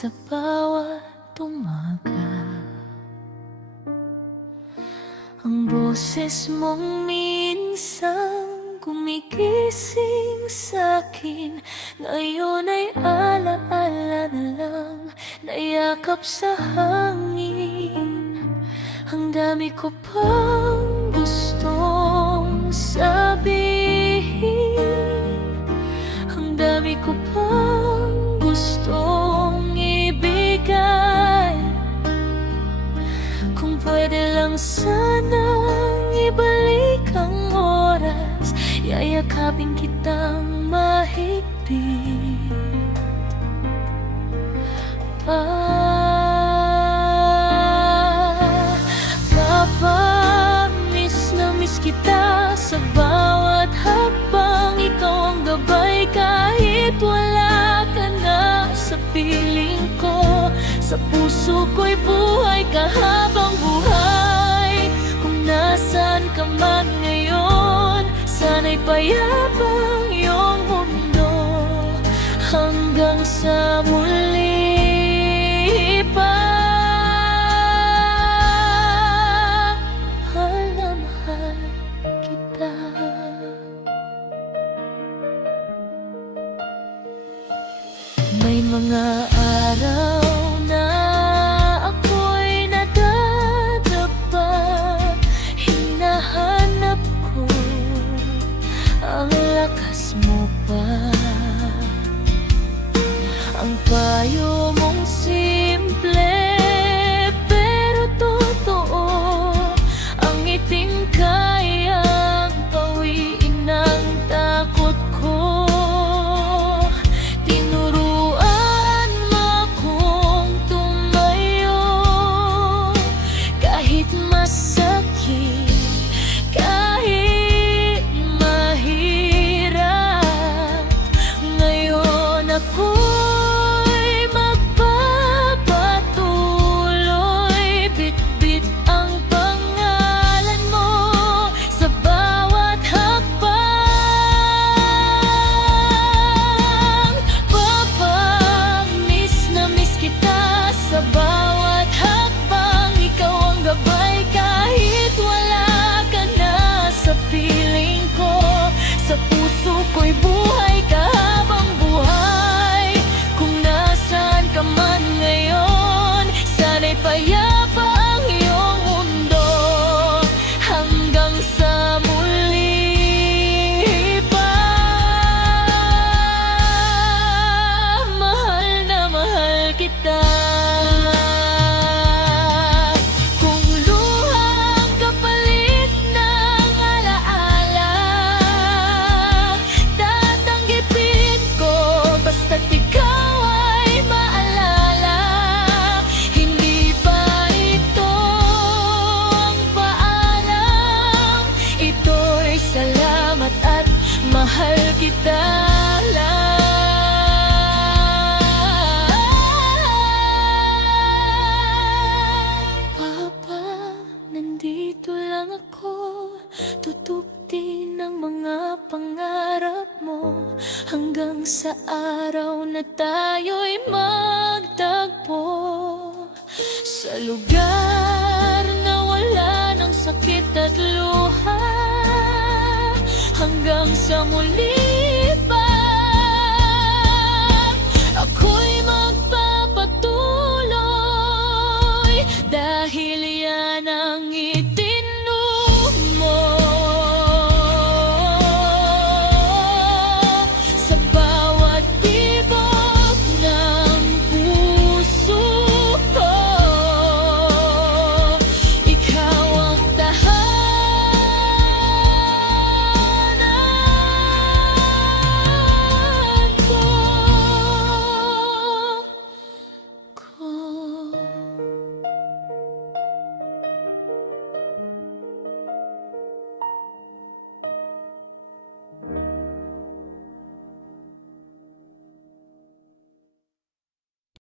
sa bawat umaga. Ang boses mong minsan gumigising sa'kin, ngayon ay alaala na lang, nayakap sa hangin. Ang dami ko pang gustong sabihin, ang dami ko pang gustong ibigay. Kung pwede lang sanang ibalik ang oras, yayakapin kitang mahigpit. Miss na miss kita sa bawat hakbang. Ikaw ang gabay kahit wala ka na sa piling ko. Sa puso ko'y buhay ka habang buhay. Kung nasaan ka man ngayon, sana'y payapang iyong mundo hanggang sa muli pa. Mahal na mahal kita. May mga araw na ako'y nadadapa, hinahanap ko ang lakas mo pa. Ang payo mong simple pero totoo, ang ngiting kayang bawiin ang takot ko. Tinuruan mo akong tumayo kahit masakit, kahit mahirap. Ngayon ako'y magpapatuloy, bitbit ang pangalan mo sa bawat hakbang. Miss na miss kita sa bawat hakbang. Ikaw ang gabay kahit wala ka na sa piling ko. Sa puso ko'y buhay ka habang buhay. Kung nasaan ka man ngayon, sana'y payapa ang iyong mundo hanggang sa muli pa. Mahal na mahal kita. Kung luhang kapalit ng alaala, tatanggipin ko basta't ikaw ay maalala. Hindi pa ito ang paalam, ito'y salamat at mahal kita lang. Papa, nandito lang ako, tutuptin ang mga pangarap mo hanggang sa araw na tayo'y magtagpo. Sa lugar na wala ng sakit at luha, hanggang sa muli